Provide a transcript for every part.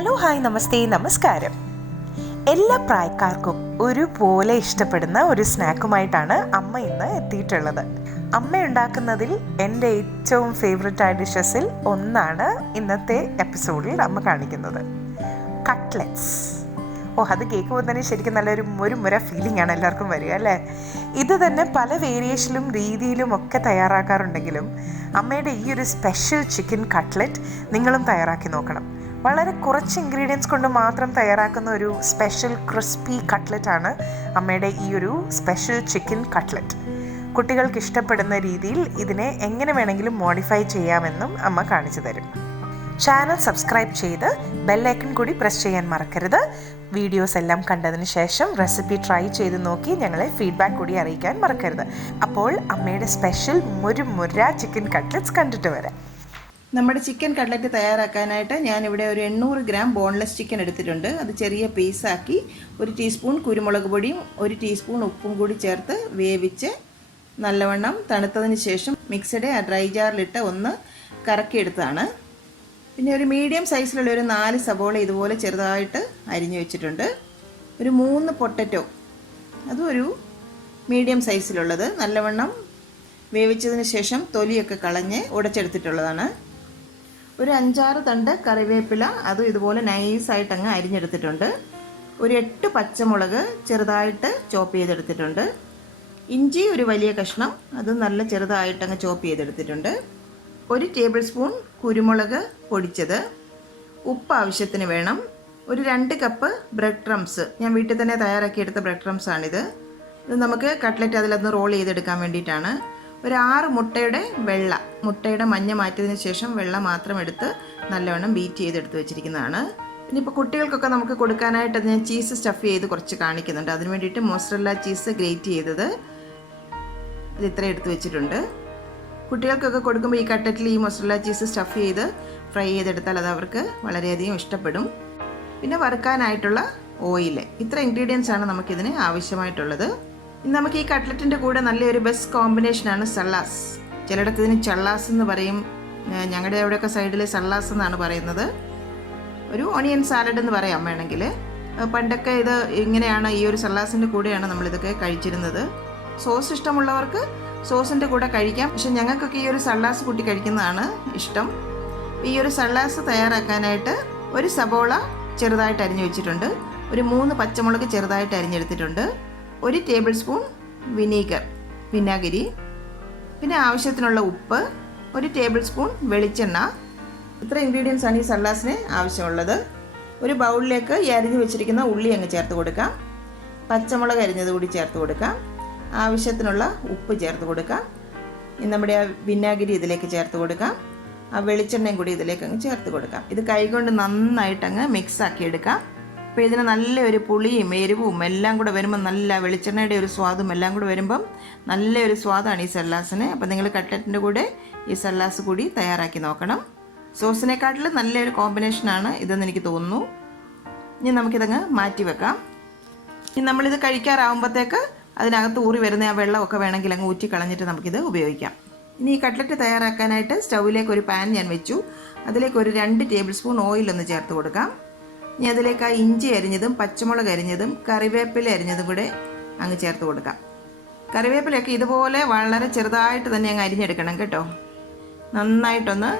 Hello hi നമസ്തേ നമസ്കാരം. എല്ലാ പ്രായക്കാർക്കും ഒരുപോലെ ഇഷ്ടപ്പെടുന്ന ഒരു സ്നാക്കുമായിട്ടാണ് അമ്മ ഇന്ന് എത്തിയിട്ടുള്ളത്. അമ്മ ഉണ്ടാക്കുന്നതിൽ എൻ്റെ ഏറ്റവും ഫേവററ്റ് ആയ ഡിഷസിൽ ഒന്നാണ് ഇന്നത്തെ എപ്പിസോഡിൽ അമ്മ കാണിക്കുന്നത്, കട്ട്ലെറ്റ്സ്. അത് കേൾക്കുമ്പോൾ തന്നെ ശരിക്കും നല്ലൊരു മുര ഫീലിംഗ് ആണ് എല്ലാവർക്കും വരിക അല്ലേ. ഇത് തന്നെ പല വേരിയേഷനിലും രീതിയിലും ഒക്കെ തയ്യാറാക്കാറുണ്ടെങ്കിലും അമ്മയുടെ ഈ ഒരു സ്പെഷ്യൽ ചിക്കൻ കട്ട്ലെറ്റ് നിങ്ങളും തയ്യാറാക്കി നോക്കണം. വളരെ കുറച്ച് ഇൻഗ്രീഡിയൻസ് കൊണ്ട് മാത്രം തയ്യാറാക്കുന്ന ഒരു സ്പെഷ്യൽ ക്രിസ്പി കട്ട്ലെറ്റാണ് അമ്മയുടെ ഈ ഒരു സ്പെഷ്യൽ ചിക്കൻ കട്ട്ലെറ്റ്. കുട്ടികൾക്ക് ഇഷ്ടപ്പെടുന്ന രീതിയിൽ ഇതിനെ എങ്ങനെ വേണമെങ്കിലും മോഡിഫൈ ചെയ്യാമെന്നും അമ്മ കാണിച്ചു തരും. ചാനൽ സബ്സ്ക്രൈബ് ചെയ്ത് ബെല്ലൈക്കൺ കൂടി പ്രസ് ചെയ്യാൻ മറക്കരുത്. വീഡിയോസ് എല്ലാം കണ്ടതിന് ശേഷം റെസിപ്പി ട്രൈ ചെയ്ത് നോക്കി ഞങ്ങളെ ഫീഡ്ബാക്ക് കൂടി അറിയിക്കാൻ മറക്കരുത്. അപ്പോൾ അമ്മയുടെ സ്പെഷ്യൽ മുര ചിക്കൻ കട്ട്ലെറ്റ്സ് കണ്ടിട്ട് വരാം. നമ്മുടെ ചിക്കൻ കട്ട്ലറ്റ് തയ്യാറാക്കാനായിട്ട് ഞാനിവിടെ ഒരു 800 ഗ്രാം ബോൺലെസ് ചിക്കൻ എടുത്തിട്ടുണ്ട്. അത് ചെറിയ പീസാക്കി 1 ടീസ്പൂൺ കുരുമുളക് പൊടിയും 1 ടീസ്പൂൺ ഉപ്പും കൂടി ചേർത്ത് വേവിച്ച് നല്ലവണ്ണം തണുത്തതിന് ശേഷം മിക്സിയുടെ ഡ്രൈ ജാറിലിട്ട് ഒന്ന് കറക്കിയെടുത്തതാണ്. പിന്നെ ഒരു മീഡിയം സൈസിലുള്ള ഒരു 4 സബോള ഇതുപോലെ ചെറുതായിട്ട് അരിഞ്ഞു വെച്ചിട്ടുണ്ട്. ഒരു 3 പൊട്ടറ്റോ, അതും ഒരു മീഡിയം സൈസിലുള്ളത് നല്ലവണ്ണം വേവിച്ചതിന് ശേഷം തൊലിയൊക്കെ കളഞ്ഞ് ഉടച്ചെടുത്തിട്ടുള്ളതാണ്. ഒരു 5-6 തണ്ട് കറിവേപ്പില, അതും ഇതുപോലെ നൈസായിട്ട് അങ്ങ് അരിഞ്ഞെടുത്തിട്ടുണ്ട്. ഒരു 8 പച്ചമുളക് ചെറുതായിട്ട് ചോപ്പ് ചെയ്തെടുത്തിട്ടുണ്ട്. ഇഞ്ചി ഒരു വലിയ കഷ്ണം, അത് നല്ല ചെറുതായിട്ട് അങ്ങ് ചോപ്പ് ചെയ്തെടുത്തിട്ടുണ്ട്. 1 ടേബിൾ സ്പൂൺ കുരുമുളക് പൊടിച്ചത്, ഉപ്പ് ആവശ്യത്തിന് വേണം. ഒരു 2 കപ്പ് ബ്രെഡ് ക്രംസ്, ഞാൻ വീട്ടിൽ തന്നെ തയ്യാറാക്കിയെടുത്ത ബ്രെഡ് ക്രംസ് ആണിത്. ഇത് നമുക്ക് കട്ട്ലറ്റ് അതിലൊന്ന് റോൾ ചെയ്തെടുക്കാൻ വേണ്ടിയിട്ടാണ്. ഒരു 6 മുട്ടയുടെ വെള്ള, മുട്ടയുടെ മഞ്ഞ മാറ്റിയതിന് ശേഷം വെള്ള മാത്രം എടുത്ത് നല്ലവണ്ണം ബീറ്റ് ചെയ്തെടുത്ത് വെച്ചിരിക്കുന്നതാണ്. പിന്നെ ഇപ്പോൾ കുട്ടികൾക്കൊക്കെ നമുക്ക് കൊടുക്കാനായിട്ട് ഞാൻ ചീസ് സ്റ്റഫ് ചെയ്ത് കുറച്ച് കാണിക്കുന്നുണ്ട്. അതിന് വേണ്ടിയിട്ട് മോസറല്ല ചീസ് ഗ്രേറ്റ് ചെയ്തത് ഇത് ഇത്ര എടുത്ത് വെച്ചിട്ടുണ്ട്. കുട്ടികൾക്കൊക്കെ കൊടുക്കുമ്പോൾ ഈ കട്ട്ലറ്റിൽ ഈ മോസറല്ല ചീസ് സ്റ്റഫ് ചെയ്ത് ഫ്രൈ ചെയ്തെടുത്താൽ അത് അവർക്ക് വളരെയധികം ഇഷ്ടപ്പെടും. പിന്നെ വറുക്കാനായിട്ടുള്ള ഓയിൽ, ഇത്ര ഇൻഗ്രീഡിയൻസ് ആണ് നമുക്കിതിന് ആവശ്യമായിട്ടുള്ളത്. നമുക്ക് ഈ കട്ട്ലറ്റിൻ്റെ കൂടെ നല്ലൊരു ബെസ്റ്റ് കോമ്പിനേഷനാണ് സള്ളാസ്. ചിലയിടത്ത് ഇതിന് ചള്ളാസ് എന്ന് പറയും, ഞങ്ങളുടെ അവിടെയൊക്കെ സൈഡിൽ സള്ളാസ് എന്നാണ് പറയുന്നത്. ഒരു ഓണിയൻ സാലഡ് എന്ന് പറയാം വേണമെങ്കിൽ. പണ്ടൊക്കെ ഇത് ഇങ്ങനെയാണ്, ഈ ഒരു സള്ളാസിൻ്റെ കൂടെയാണ് നമ്മളിതൊക്കെ കഴിച്ചിരുന്നത്. സോസ് ഇഷ്ടമുള്ളവർക്ക് സോസിൻ്റെ കൂടെ കഴിക്കാം, പക്ഷെ ഞങ്ങൾക്കൊക്കെ ഈ ഒരു സള്ളാസ് കൂട്ടി കഴിക്കുന്നതാണ് ഇഷ്ടം. ഈ ഒരു സള്ളാസ് തയ്യാറാക്കാനായിട്ട് ഒരു സബോള ചെറുതായിട്ട് അരിഞ്ഞു വെച്ചിട്ടുണ്ട്. ഒരു 3 പച്ചമുളക് ചെറുതായിട്ട് അരിഞ്ഞെടുത്തിട്ടുണ്ട്. 1 ടേബിൾ സ്പൂൺ വിനാഗിരി, പിന്നെ ആവശ്യത്തിനുള്ള ഉപ്പ്, 1 ടേബിൾ സ്പൂൺ വെളിച്ചെണ്ണ. ഇത്ര ഇൻഗ്രീഡിയൻസ് ആണ് ഈ സള്ളാസിന് ആവശ്യമുള്ളത്. ഒരു ബൗളിലേക്ക് ഈ അരിഞ്ഞു വെച്ചിരിക്കുന്ന ഉള്ളി അങ്ങ് ചേർത്ത് കൊടുക്കാം. പച്ചമുളക് അരിഞ്ഞത് കൂടി ചേർത്ത് കൊടുക്കാം. ആവശ്യത്തിനുള്ള ഉപ്പ് ചേർത്ത് കൊടുക്കാം. നമ്മുടെ ആ വിനാഗിരി ഇതിലേക്ക് ചേർത്ത് കൊടുക്കാം. ആ വെളിച്ചെണ്ണയും കൂടി ഇതിലേക്ക് അങ്ങ് ചേർത്ത് കൊടുക്കാം. ഇത് കൈകൊണ്ട് നന്നായിട്ടങ്ങ് മിക്സ് ആക്കി എടുക്കാം. അപ്പോൾ ഇതിന് നല്ലൊരു പുളിയും എരിവും എല്ലാം കൂടെ വരുമ്പം, നല്ല വെളിച്ചെണ്ണയുടെ ഒരു സ്വാദും എല്ലാം കൂടെ വരുമ്പം നല്ലൊരു സ്വാദാണ് ഈ സല്ലാസിന്. അപ്പോൾ നിങ്ങൾ കട്ട്ലറ്റിൻ്റെ കൂടെ ഈ സല്ലാസ് കൂടി തയ്യാറാക്കി നോക്കണം. സോസിനെക്കാട്ടിലും നല്ലൊരു കോമ്പിനേഷനാണ് ഇതെന്ന് എനിക്ക് തോന്നുന്നു. ഇനി നമുക്കിതങ്ങ് മാറ്റി വെക്കാം. ഇനി നമ്മളിത് കഴിക്കാറാവുമ്പോഴത്തേക്ക് അതിനകത്ത് ഊറി വരുന്ന ആ വെള്ളമൊക്കെ വേണമെങ്കിൽ അങ്ങ് ഊറ്റി കളഞ്ഞിട്ട് നമുക്കിത് ഉപയോഗിക്കാം. ഇനി ഈ കട്ട്ലറ്റ് തയ്യാറാക്കാനായിട്ട് സ്റ്റൗവിലേക്ക് ഒരു പാൻ ഞാൻ വെച്ചു. അതിലേക്ക് ഒരു 2 ടേബിൾ സ്പൂൺ ഓയിലൊന്ന് ചേർത്ത് കൊടുക്കാം. ഇനി അതിലേക്ക് ആ ഇഞ്ചി അരിഞ്ഞതും പച്ചമുളക് അരിഞ്ഞതും കറിവേപ്പില അരിഞ്ഞതും കൂടെ അങ്ങ് ചേർത്ത് കൊടുക്കാം. കറിവേപ്പിലയൊക്കെ ഇതുപോലെ വളരെ ചെറുതായിട്ട് തന്നെ അങ്ങ് അരിഞ്ഞെടുക്കണം കേട്ടോ. നന്നായിട്ടൊന്ന്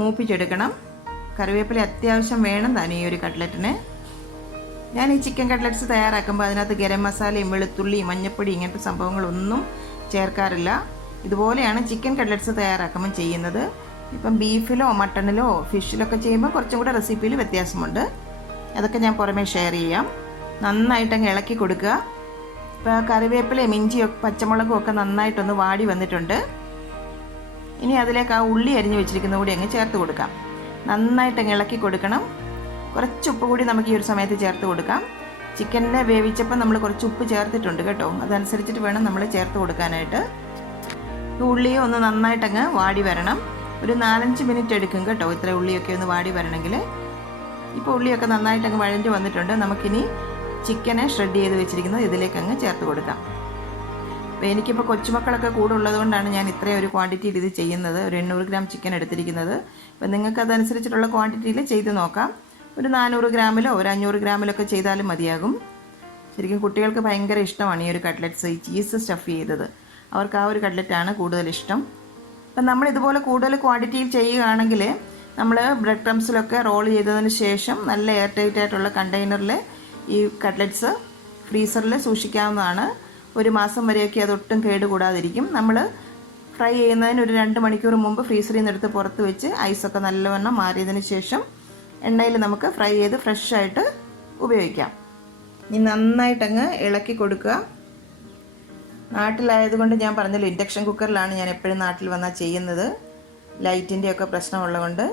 മൂപ്പിച്ചെടുക്കണം. കറിവേപ്പില അത്യാവശ്യം വേണം താനും ഈ ഒരു കട്ട്ലറ്റിന്. ഞാൻ ഈ ചിക്കൻ കട്ട്ലറ്റ്സ് തയ്യാറാക്കുമ്പോൾ അതിനകത്ത് ഗരം മസാലയും വെളുത്തുള്ളി മഞ്ഞൾപ്പൊടി ഇങ്ങനത്തെ സംഭവങ്ങളൊന്നും ചേർക്കാറില്ല. ഇതുപോലെയാണ് ചിക്കൻ കട്ട്ലറ്റ്സ് തയ്യാറാക്കുമ്പോൾ ചെയ്യുന്നത്. ഇപ്പം ബീഫിലോ മട്ടണിലോ ഫിഷിലൊക്കെ ചെയ്യുമ്പോൾ കുറച്ചും കൂടെ റെസിപ്പിയിൽ വ്യത്യാസമുണ്ട്. അതൊക്കെ ഞാൻ പുറമേ ഷെയർ ചെയ്യാം. നന്നായിട്ടങ്ങ് ഇളക്കി കൊടുക്കുക. ഇപ്പോൾ കറിവേപ്പിലയും ഇഞ്ചിയും പച്ചമുളകും ഒക്കെ നന്നായിട്ടൊന്ന് വാടി വന്നിട്ടുണ്ട്. ഇനി അതിലേക്ക് ആ ഉള്ളി അരിഞ്ഞ് വെച്ചിരിക്കുന്ന കൂടി അങ്ങ് ചേർത്ത് കൊടുക്കാം. നന്നായിട്ടങ്ങ് ഇളക്കി കൊടുക്കണം. കുറച്ച് ഉപ്പ് കൂടി നമുക്ക് ഈ ഒരു സമയത്ത് ചേർത്ത് കൊടുക്കാം. ചിക്കനിനെ വേവിച്ചപ്പോൾ നമ്മൾ കുറച്ച് ഉപ്പ് ചേർത്തിട്ടുണ്ട് കേട്ടോ, അതനുസരിച്ചിട്ട് വേണം നമ്മൾ ചേർത്ത് കൊടുക്കാനായിട്ട്. ഉള്ളിയും ഒന്ന് നന്നായിട്ടങ്ങ് വാടി വരണം. ഒരു 4-5 മിനിറ്റ് എടുക്കും കേട്ടോ ഇത്ര ഉള്ളിയൊക്കെ ഒന്ന് വാടി വരണമെങ്കിൽ. ഇപ്പോൾ ഉള്ളിയൊക്കെ നന്നായിട്ടങ്ങ് വഴഞ്ഞ് വന്നിട്ടുണ്ട്. നമുക്കിനി ചിക്കനെ ഷ്രെഡ് ചെയ്ത് വെച്ചിരിക്കുന്നത് ഇതിലേക്ക് അങ്ങ് ചേർത്ത് കൊടുക്കാം. അപ്പോൾ എനിക്കിപ്പോൾ കൊച്ചുമക്കളൊക്കെ കൂടെ ഉള്ളതുകൊണ്ടാണ് ഞാൻ ഇത്രയും ഒരു ക്വാണ്ടിറ്റിയിൽ ഇത് ചെയ്യുന്നത്. ഒരു 800 ഗ്രാം ചിക്കൻ എടുത്തിരിക്കുന്നത്. അപ്പോൾ നിങ്ങൾക്ക് അതനുസരിച്ചിട്ടുള്ള ക്വാണ്ടിറ്റിയിൽ ചെയ്ത് നോക്കാം. ഒരു 400 ഗ്രാമിലോ ഒരു 500 ഗ്രാമിലൊക്കെ ചെയ്താലും മതിയാകും. ശരിക്കും കുട്ടികൾക്ക് ഭയങ്കര ഇഷ്ടമാണ് ഈ ഒരു കട്ട്ലറ്റ്സ്, ഈ ചീസ് സ്റ്റഫ് ചെയ്തത്. അവർക്ക് ആ ഒരു കട്ട്ലറ്റാണ് കൂടുതൽ ഇഷ്ടം. അപ്പം നമ്മൾ ഇതുപോലെ കൂടുതൽ ക്വാണ്ടിറ്റിയിൽ ചെയ്യുകയാണെങ്കിൽ നമ്മൾ ബ്രെഡ് ക്രംസിലൊക്കെ റോൾ ചെയ്തതിന് ശേഷം നല്ല എയർ ടൈറ്റ് ആയിട്ടുള്ള കണ്ടെയ്നറിൽ ഈ കട്ട്ലറ്റ്സ് ഫ്രീസറിൽ സൂക്ഷിക്കാവുന്നതാണ്. 1 മാസം വരെയൊക്കെ അതൊട്ടും കേടുകൂടാതിരിക്കും. നമ്മൾ ഫ്രൈ ചെയ്യുന്നതിന് ഒരു 2 മണിക്കൂർ മുമ്പ് ഫ്രീസറിൽ നിന്ന് എടുത്ത് പുറത്ത് വെച്ച് ഐസൊക്കെ നല്ലവണ്ണം മാറിയതിന് ശേഷം എണ്ണയിൽ നമുക്ക് ഫ്രൈ ചെയ്ത് ഫ്രഷായിട്ട് ഉപയോഗിക്കാം. ഇനി നന്നായിട്ടങ്ങ് ഇളക്കി കൊടുക്കുക. നാട്ടിലായതുകൊണ്ട് ഞാൻ പറഞ്ഞല്ലോ, ഇൻഡക്ഷൻ കുക്കറിലാണ് ഞാൻ എപ്പോഴും നാട്ടിൽ വന്നാൽ ചെയ്യുന്നത്, ലൈറ്റിൻ്റെയൊക്കെ പ്രശ്നമുള്ളതുകൊണ്ട്.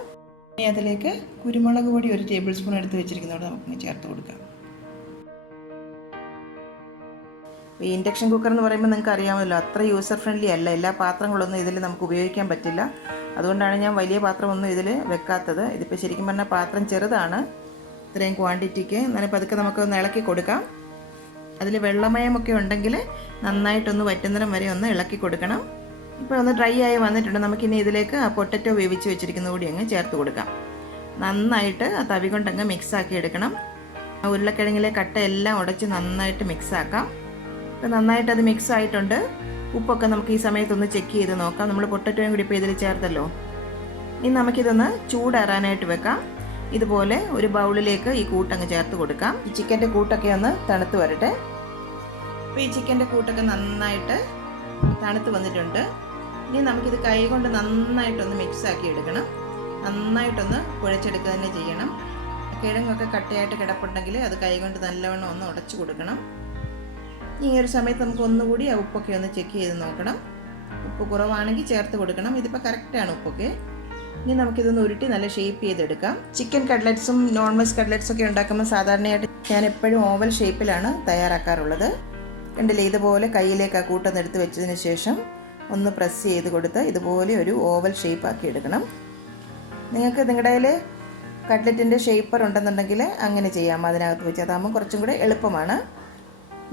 ഇനി അതിലേക്ക് കുരുമുളക് പൊടി 1 ടേബിൾ സ്പൂൺ എടുത്ത് വെച്ചിരിക്കുന്നതോടെ നമുക്ക് ചേർത്ത് കൊടുക്കാം. ഈ ഇൻഡക്ഷൻ കുക്കർ എന്ന് പറയുമ്പോൾ നിങ്ങൾക്ക് അറിയാമല്ലോ, അത്ര യൂസർ ഫ്രണ്ട്ലി അല്ല. എല്ലാ പാത്രങ്ങളൊന്നും ഇതിൽ നമുക്ക് ഉപയോഗിക്കാൻ പറ്റില്ല. അതുകൊണ്ടാണ് ഞാൻ വലിയ പാത്രമൊന്നും ഇതിൽ വെക്കാത്തത്. ഇതിപ്പോൾ ശരിക്കും പറഞ്ഞാൽ പാത്രം ചെറുതാണ് ഇത്രയും ക്വാണ്ടിറ്റിക്ക്. എന്നാലും പതുക്കെ നമുക്കൊന്ന് ഇളക്കി കൊടുക്കാം. അതിൽ വെള്ളമയമൊക്കെ ഉണ്ടെങ്കിൽ നന്നായിട്ടൊന്ന് വറ്റുന്നേരം വരെ ഒന്ന് ഇളക്കി കൊടുക്കണം. ഇപ്പോൾ ഒന്ന് ഡ്രൈ ആയി വന്നിട്ടുണ്ട്. നമുക്കിനി ഇതിലേക്ക് ആ പൊട്ടറ്റോ വേവിച്ച് വെച്ചിരിക്കുന്ന കൂടി അങ്ങ് ചേർത്ത് കൊടുക്കാം. നന്നായിട്ട് ആ തവി കൊണ്ടങ്ങ് മിക്സാക്കി എടുക്കണം. ആ ഉരുളക്കിഴങ്ങിലെ കട്ട എല്ലാം ഉടച്ച് നന്നായിട്ട് മിക്സാക്കാം. ഇപ്പോൾ നന്നായിട്ട് അത് മിക്സ് ആയിട്ടുണ്ട്. ഉപ്പൊക്കെ നമുക്ക് ഈ സമയത്തൊന്ന് ചെക്ക് ചെയ്ത് നോക്കാം. നമ്മൾ പൊട്ടറ്റോയും കൂടി ഇപ്പോൾ ഇതിൽ ചേർത്തല്ലോ. ഇനി നമുക്കിതൊന്ന് ചൂടാറാനായിട്ട് വെക്കാം. ഇതുപോലെ ഒരു ബൗളിലേക്ക് ഈ കൂട്ടങ്ങ് ചേർത്ത് കൊടുക്കാം. ഈ ചിക്കൻ്റെ കൂട്ടൊക്കെ ഒന്ന് തണുത്ത് വരട്ടെ. അപ്പോൾ ഈ ചിക്കൻ്റെ കൂട്ടൊക്കെ നന്നായിട്ട് തണുത്ത് വന്നിട്ടുണ്ട്. ഇനി നമുക്കിത് കൈ കൊണ്ട് നന്നായിട്ടൊന്ന് മിക്സാക്കി എടുക്കണം. നന്നായിട്ടൊന്ന് കുഴച്ചെടുക്കുക തന്നെ ചെയ്യണം. കിഴങ്ങൊക്കെ കട്ടയായിട്ട് കിടപ്പുണ്ടെങ്കിൽ അത് കൈ കൊണ്ട് നല്ലവണ്ണം ഒന്ന് ഉടച്ചു കൊടുക്കണം. ഈ ഒരു സമയത്ത് നമുക്ക് ഒന്നുകൂടി ആ ഉപ്പൊക്കെ ഒന്ന് ചെക്ക് ചെയ്ത് നോക്കണം. ഉപ്പ് കുറവാണെങ്കിൽ ചേർത്ത് കൊടുക്കണം. ഇതിപ്പോൾ കറക്റ്റാണ് ഉപ്പൊക്കെ. ഇനി നമുക്കിതൊന്ന് ഉരുട്ടി നല്ല ഷേപ്പ് ചെയ്തെടുക്കാം. ചിക്കൻ കട്ട്ലറ്റ്സും നോൺ വെജ് കട്ട്ലറ്റ്സും ഒക്കെ ഉണ്ടാക്കുമ്പോൾ സാധാരണയായിട്ട് ഞാൻ എപ്പോഴും ഓവൽ ഷേപ്പിലാണ് തയ്യാറാക്കാറുള്ളത്. കണ്ടില്ലേ, ഇതുപോലെ കയ്യിലേക്ക് ആ കൂട്ടൊന്ന് എടുത്ത് വെച്ചതിന് ശേഷം ഒന്ന് പ്രസ് ചെയ്ത് കൊടുത്ത് ഇതുപോലെ ഒരു ഓവൽ ഷേപ്പ് ആക്കി എടുക്കണം. നിങ്ങൾക്ക് നിങ്ങളുടെ കയ്യിൽ കട്ട്ലറ്റിൻ്റെ ഷേപ്പർ ഉണ്ടെന്നുണ്ടെങ്കിൽ അങ്ങനെ ചെയ്യാം. അതിനകത്ത് വെച്ച് അതാകുമ്പോൾ കുറച്ചും കൂടെ എളുപ്പമാണ്.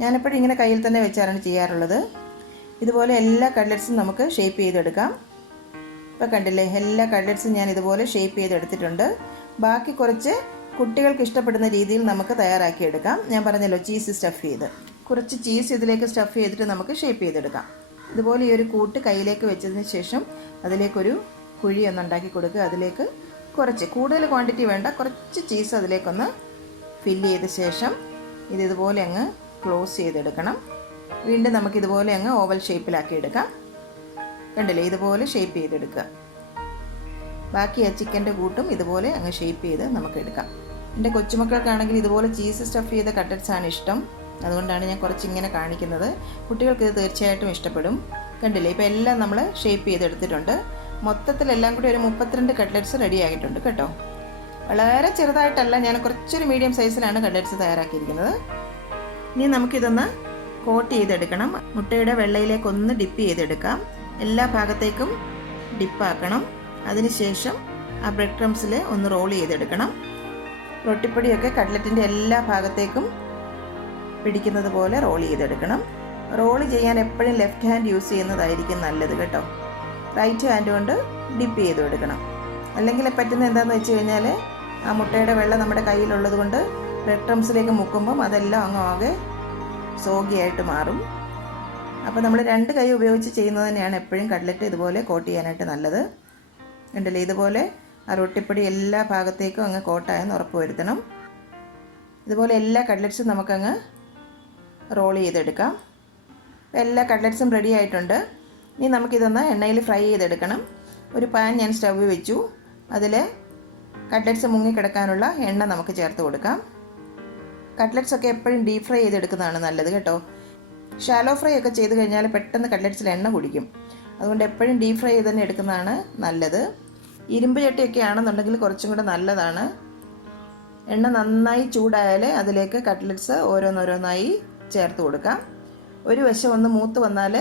ഞാനെപ്പോഴും ഇങ്ങനെ കയ്യിൽ തന്നെ വെച്ചാണ് ചെയ്യാറുള്ളത്. ഇതുപോലെ എല്ലാ കട്ട്ലറ്റ്സും നമുക്ക് ഷേപ്പ് ചെയ്തെടുക്കാം. ഇപ്പോൾ കണ്ടില്ലേ, എല്ലാ കട്ട്ലറ്റ്സും ഞാൻ ഇതുപോലെ ഷേപ്പ് ചെയ്തെടുത്തിട്ടുണ്ട്. ബാക്കി കുറച്ച് കുട്ടികൾക്ക് ഇഷ്ടപ്പെടുന്ന രീതിയിൽ നമുക്ക് തയ്യാറാക്കിയെടുക്കാം. ഞാൻ പറഞ്ഞല്ലോ, ചീസ് സ്റ്റഫ് ചെയ്ത് കുറച്ച് ചീസ് ഇതിലേക്ക് സ്റ്റഫ് ചെയ്തിട്ട് നമുക്ക് ഷേപ്പ് ചെയ്തെടുക്കാം. ഇതുപോലെ ഈ ഒരു കൂട്ട് കയ്യിലേക്ക് വെച്ചതിന് ശേഷം അതിലേക്കൊരു കുഴി ഒന്നുണ്ടാക്കി കൊടുക്കുക. അതിലേക്ക് കുറച്ച് കൂടുതൽ ക്വാണ്ടിറ്റി വേണ്ട, കുറച്ച് ചീസ് അതിലേക്കൊന്ന് ഫില്ല് ചെയ്ത ശേഷം ഇതുപോലെ അങ്ങ് ക്ലോസ് ചെയ്തെടുക്കണം. വീണ്ടും നമുക്കിതുപോലെ അങ്ങ് ഓവൽ ഷേപ്പിലാക്കി എടുക്കാം. കണ്ടില്ലേ, ഇതുപോലെ ഷേപ്പ് ചെയ്തെടുക്കുക. ബാക്കി ആ ചിക്കൻ്റെ കൂട്ടും ഇതുപോലെ അങ്ങ് ഷേപ്പ് ചെയ്ത് നമുക്ക് എടുക്കാം. എൻ്റെ കൊച്ചുമക്കൾക്കാണെങ്കിൽ ഇതുപോലെ ചീസ് സ്റ്റഫ് ചെയ്ത കട്ട്ലറ്റ്സാണ് ഇഷ്ടം. അതുകൊണ്ടാണ് ഞാൻ കുറച്ചിങ്ങനെ കാണിക്കുന്നത്. കുട്ടികൾക്ക് ഇത് തീർച്ചയായിട്ടും ഇഷ്ടപ്പെടും. കണ്ടില്ലേ, ഇപ്പോൾ എല്ലാം നമ്മൾ ഷേപ്പ് ചെയ്തെടുത്തിട്ടുണ്ട്. മൊത്തത്തിലെല്ലാം കൂടി ഒരു 32 കട്ട്ലറ്റ്സ് റെഡി ആയിട്ടുണ്ട് കേട്ടോ. വളരെ ചെറുതായിട്ടല്ല, ഞാൻ കുറച്ചൊരു മീഡിയം സൈസിലാണ് കട്ട്ലറ്റ്സ് തയ്യാറാക്കിയിരിക്കുന്നത്. ഇനി നമുക്കിതൊന്ന് കോട്ട് ചെയ്തെടുക്കണം. മുട്ടയുടെ വെള്ളയിലേക്കൊന്ന് ഡിപ്പ് ചെയ്തെടുക്കാം. എല്ലാ ഭാഗത്തേക്കും ഡിപ്പാക്കണം. അതിനുശേഷം ആ ബ്രെഡ് ക്രംസിൽ ഒന്ന് റോൾ ചെയ്തെടുക്കണം. റൊട്ടിപ്പൊടിയൊക്കെ കട്ട്ലറ്റിൻ്റെ എല്ലാ ഭാഗത്തേക്കും പിടിക്കുന്നത് പോലെ റോൾ ചെയ്തെടുക്കണം. റോൾ ചെയ്യാൻ എപ്പോഴും ലെഫ്റ്റ് ഹാൻഡ് യൂസ് ചെയ്യുന്നതായിരിക്കും നല്ലത് കേട്ടോ. റൈറ്റ് ഹാൻഡ് കൊണ്ട് ഡിപ്പ് ചെയ്ത് എടുക്കണം. അല്ലെങ്കിൽ പറ്റുന്ന എന്താണെന്ന് വെച്ച് കഴിഞ്ഞാൽ ആ മുട്ടയുടെ വെള്ളം നമ്മുടെ കയ്യിലുള്ളത് കൊണ്ട് ബ്രെഡ് ക്രംസിലേക്ക് മുക്കുമ്പം അതെല്ലാം അങ്ങ് ആകെ സോഗിയായിട്ട് മാറും. അപ്പോൾ നമ്മൾ 2 കൈ ഉപയോഗിച്ച് ചെയ്യുന്നത് തന്നെയാണ് എപ്പോഴും കട്ട്ലറ്റ് ഇതുപോലെ കോട്ട് ചെയ്യാനായിട്ട് നല്ലത്. കണ്ടില്ലേ, ഇതുപോലെ ആ റൊട്ടിപ്പൊടി എല്ലാ ഭാഗത്തേക്കും അങ്ങ് കോട്ടായെന്ന് ഉറപ്പ് വരുത്തണം. ഇതുപോലെ എല്ലാ കട്ട്ലറ്റ്സും നമുക്കങ്ങ് റോൾ ചെയ്തെടുക്കാം. എല്ലാ കട്ട്ലറ്റ്സും റെഡി ആയിട്ടുണ്ട്. ഇനി നമുക്കിതൊന്ന് എണ്ണയിൽ ഫ്രൈ ചെയ്തെടുക്കണം. ഒരു പാൻ ഞാൻ സ്റ്റൗവിൽ വെച്ചു. അതിൽ കട്ട്ലറ്റ്സ് മുങ്ങിക്കിടക്കാനുള്ള എണ്ണ നമുക്ക് ചേർത്ത് കൊടുക്കാം. കട്ട്ലറ്റ്സ് ഒക്കെ എപ്പോഴും ഡീപ് ഫ്രൈ ചെയ്തെടുക്കുന്നതാണ് നല്ലത് കേട്ടോ. ഷാലോ ഫ്രൈ ഒക്കെ ചെയ്ത് കഴിഞ്ഞാൽ പെട്ടെന്ന് കട്ട്ലറ്റ്സിൽ എണ്ണ കുടിക്കും. അതുകൊണ്ട് എപ്പോഴും ഡീപ് ഫ്രൈ ചെയ്ത് തന്നെ എടുക്കുന്നതാണ് നല്ലത്. ഇരുമ്പ് ചട്ടിയൊക്കെ ആണെന്നുണ്ടെങ്കിൽ കുറച്ചും കൂടെ നല്ലതാണ്. എണ്ണ നന്നായി ചൂടായാൽ അതിലേക്ക് കട്ട്ലറ്റ്സ് ഓരോന്നോരോന്നായി ചേർത്ത് കൊടുക്കാം. ഒരു വശം ഒന്ന് മൂത്ത് വന്നാൽ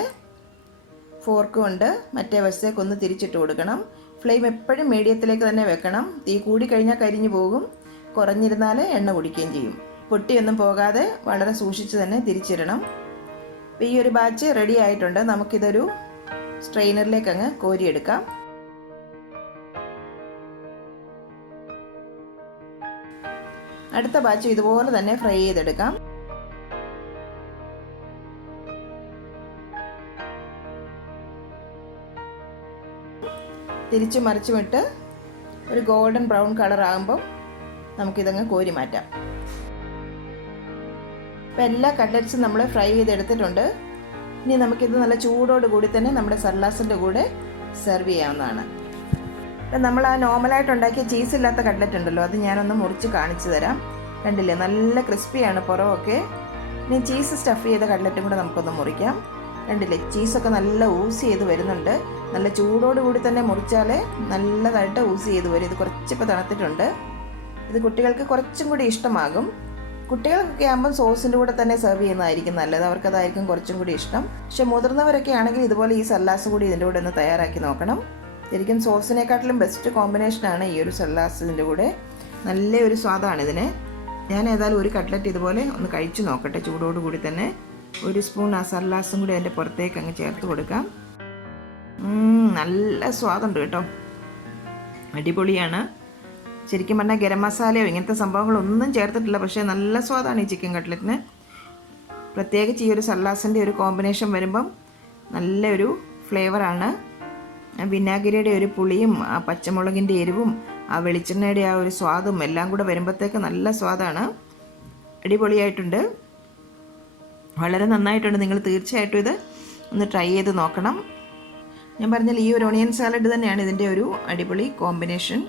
ഫോർക്ക് കൊണ്ട് മറ്റേ വശത്തേക്ക് ഒന്ന് തിരിച്ചിട്ട് കൊടുക്കണം. ഫ്ലെയിം എപ്പോഴും മീഡിയത്തിലേക്ക് തന്നെ വെക്കണം. തീ കൂടി കഴിഞ്ഞാൽ കരിഞ്ഞു പോകും, കുറഞ്ഞിരുന്നാൽ എണ്ണ കുടിക്കുകയും ചെയ്യും. പൊട്ടിയൊന്നും പോകാതെ വളരെ സൂക്ഷിച്ച് തന്നെ തിരിച്ചിടണം. ഈ ഒരു ബാച്ച് റെഡി ആയിട്ടുണ്ട്. നമുക്കിതൊരു സ്ട്രെയിനറിലേക്ക് അങ്ങ് കോരിയെടുക്കാം. അടുത്ത ബാച്ച് ഇതുപോലെ തന്നെ ഫ്രൈ ചെയ്തെടുക്കാം. തിരിച്ചു മറിച്ചുമിട്ട് ഒരു ഗോൾഡൻ ബ്രൗൺ കളർ ആകുമ്പോൾ നമുക്കിതങ്ങ് കോരി മാറ്റാം. ഇപ്പം എല്ലാ കട്ട്ലറ്റ്സും നമ്മൾ ഫ്രൈ ചെയ്തെടുത്തിട്ടുണ്ട്. ഇനി നമുക്കിത് നല്ല ചൂടോട് കൂടി തന്നെ നമ്മുടെ സർലാസിൻ്റെ കൂടെ സെർവ് ചെയ്യാവുന്നതാണ്. ഇപ്പം നമ്മൾ ആ നോർമലായിട്ട് ഉണ്ടാക്കിയ ചീസ് ഇല്ലാത്ത കട്ട്ലറ്റ് ഉണ്ടല്ലോ, അത് ഞാനൊന്ന് മുറിച്ച് കാണിച്ചു തരാം. കണ്ടില്ലേ, നല്ല ക്രിസ്പിയാണ് പുറമൊക്കെ. ഇനി ചീസ് സ്റ്റഫ് ചെയ്ത കട്ട്ലറ്റും കൂടെ നമുക്കൊന്ന് മുറിക്കാം. കണ്ടില്ലേ, ചീസൊക്കെ നല്ല ഊസ് ചെയ്ത് വരുന്നുണ്ട്. നല്ല ചൂടോട് കൂടി തന്നെ മുറിച്ചാലേ നല്ലതായിട്ട് ഊസ് ചെയ്ത് വരും. ഇത് കുറച്ചിപ്പോൾ തണുത്തിട്ടുണ്ട്. ഇത് കുട്ടികൾക്ക് കുറച്ചും കൂടി ഇഷ്ടമാകും. കുട്ടികൾക്കൊക്കെ ആകുമ്പം സോസിൻ്റെ കൂടെ തന്നെ സെർവ് ചെയ്യുന്നതായിരിക്കും നല്ലത്. അവർക്കതായിരിക്കും കുറച്ചും കൂടി ഇഷ്ടം. പക്ഷെ മുതിർന്നവരൊക്കെ ആണെങ്കിൽ ഇതുപോലെ ഈ സല്ലാസ് കൂടി ഇതിൻ്റെ കൂടെ ഒന്ന് തയ്യാറാക്കി നോക്കണം. ശരിക്കും സോസിനെക്കാട്ടിലും ബെസ്റ്റ് കോമ്പിനേഷനാണ് ഈ ഒരു സല്ലാസ്. ഇതിൻ്റെ കൂടെ നല്ലൊരു സ്വാദാണ് ഇതിന്. ഞാൻ ഏതായാലും ഒരു കട്ട്ലറ്റ് ഇതുപോലെ ഒന്ന് കഴിച്ചു നോക്കട്ടെ. ചൂടോട് കൂടി തന്നെ ഒരു സ്പൂൺ ആ സല്ലാസും കൂടി അതിൻ്റെ പുറത്തേക്ക് അങ്ങ് ചേർത്ത് കൊടുക്കാം. നല്ല സ്വാദുണ്ട് കേട്ടോ, അടിപൊളിയാണ്. ശരിക്കും പറഞ്ഞാൽ ഗരം മസാലയോ ഇങ്ങനത്തെ സംഭവങ്ങളൊന്നും ചേർത്തിട്ടില്ല, പക്ഷേ നല്ല സ്വാദാണ് ഈ ചിക്കൻ കട്ട്ലറ്റിന്. പ്രത്യേകിച്ച് ഈ ഒരു സല്ലാസിൻ്റെ ഒരു കോമ്പിനേഷൻ വരുമ്പം നല്ലൊരു ഫ്ലേവറാണ്. വിനാഗിരിയുടെ ഒരു പുളിയും ആ പച്ചമുളകിൻ്റെ എരിവും ആ വെളിച്ചെണ്ണയുടെ ആ ഒരു സ്വാദും എല്ലാം കൂടെ വരുമ്പോഴത്തേക്ക് നല്ല സ്വാദാണ്. അടിപൊളിയായിട്ടുണ്ട്, വളരെ നന്നായിട്ടുണ്ട്. നിങ്ങൾ തീർച്ചയായിട്ടും ഇത് ഒന്ന് ട്രൈ ചെയ്ത് നോക്കണം. ഞാൻ പറഞ്ഞാൽ ഈ ഒരു ഒണിയൻ സാലഡ് തന്നെയാണ് ഇതിൻ്റെ ഒരു അടിപൊളി കോമ്പിനേഷൻ.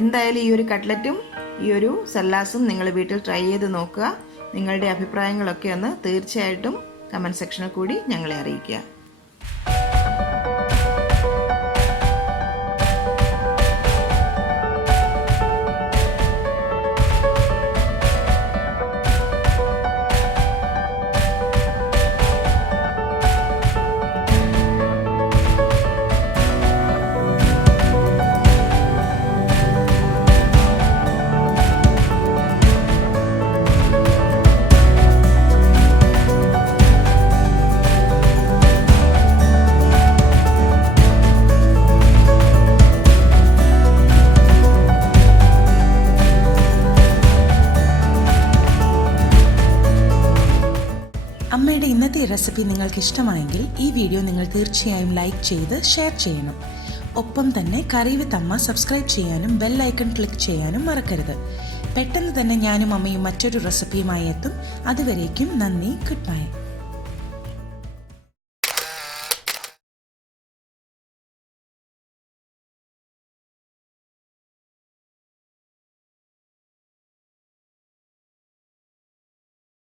എന്തായാലും ഈ ഒരു കട്ട്ലറ്റും ഈ ഒരു സല്ലാസും നിങ്ങൾ വീട്ടിൽ ട്രൈ ചെയ്ത് നോക്കുക. നിങ്ങളുടെ അഭിപ്രായങ്ങളൊക്കെ ഒന്ന് തീർച്ചയായിട്ടും കമൻറ്റ് സെക്ഷനിൽ കൂടി ഞങ്ങളെ അറിയിക്കുക. അമ്മയുടെ ഇന്നത്തെ റെസിപ്പി നിങ്ങൾക്ക് ഇഷ്ടമായെങ്കിൽ ഈ വീഡിയോ നിങ്ങൾ തീർച്ചയായും ലൈക്ക് ചെയ്ത് ഷെയർ ചെയ്യണം. ഒപ്പം തന്നെ കറി വിത്ത് അമ്മ സബ്സ്ക്രൈബ് ചെയ്യാനും ബെൽ ഐക്കൺ ക്ലിക്ക് ചെയ്യാനും മറക്കരുത്. പെട്ടെന്ന് തന്നെ ഞാനും അമ്മയും മറ്റൊരു റെസിപ്പിയുമായി എത്തും. അതുവരേക്കും നന്ദി, ഗുഡ് ബൈ.